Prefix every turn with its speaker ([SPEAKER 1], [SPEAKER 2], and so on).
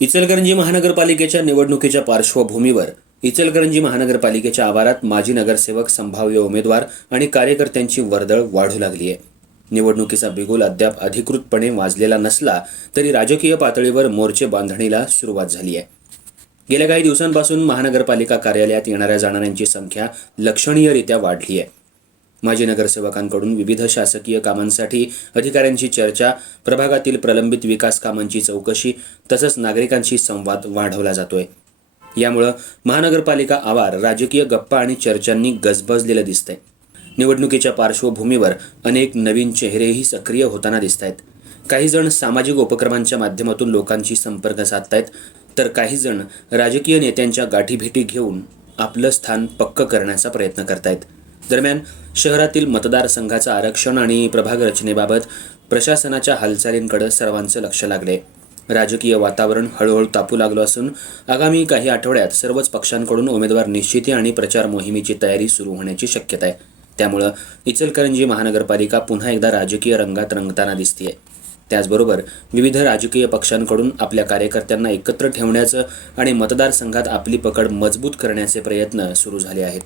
[SPEAKER 1] इचलकरंजी महानगरपालिकेच्या निवडणुकीच्या पार्श्वभूमीवर इचलकरंजी महानगरपालिकेच्या आवारात माजी नगरसेवक संभाव्य उमेदवार आणि कार्यकर्त्यांची वर्दळ वाढू लागली आहे. निवडणुकीचा बिगुल अद्याप अधिकृतपणे वाजलेला नसला तरी राजकीय पातळीवर मोर्चे बांधणीला सुरुवात झाली आहे. गेल्या काही दिवसांपासून महानगरपालिका कार्यालयात येणाऱ्या जाणाऱ्यांची संख्या लक्षणीयरित्या वाढली आहे. माजी नगरसेवकांकडून विविध शासकीय कामांसाठी अधिकाऱ्यांची चर्चा प्रभागातील प्रलंबित विकास कामांची चौकशी तसंच नागरिकांशी संवाद वाढवला जातोय. यामुळं महानगरपालिका आवार राजकीय गप्पा आणि चर्चांनी गजबजलेलं दिसतंय. निवडणुकीच्या पार्श्वभूमीवर अनेक नवीन चेहरेही सक्रिय होताना दिसत आहेत काही जण सामाजिक उपक्रमांच्या माध्यमातून लोकांशी संपर्क साधतायत तर काही जण राजकीय नेत्यांच्या गाठीभेटी घेऊन आपलं स्थान पक्क करण्याचा प्रयत्न करतायत. दरम्यान शहरातील मतदारसंघाचं आरक्षण आणि प्रभाग रचनेबाबत प्रशासनाच्या हालचालींकडे सर्वांचं लक्ष लागले. राजकीय वातावरण हळूहळू तापू लागलं असून आगामी काही आठवड्यात सर्वच पक्षांकडून उमेदवार निश्चिती आणि प्रचार मोहिमेची तयारी सुरू होण्याची शक्यता आहे. त्यामुळं इचलकरंजी महानगरपालिका पुन्हा एकदा राजकीय रंगात रंगताना दिसतीये. त्याचबरोबर विविध राजकीय पक्षांकडून आपल्या कार्यकर्त्यांना एकत्र ठेवण्याचं आणि मतदारसंघात आपली पकड मजबूत करण्याचे प्रयत्न सुरू झाले आहेत.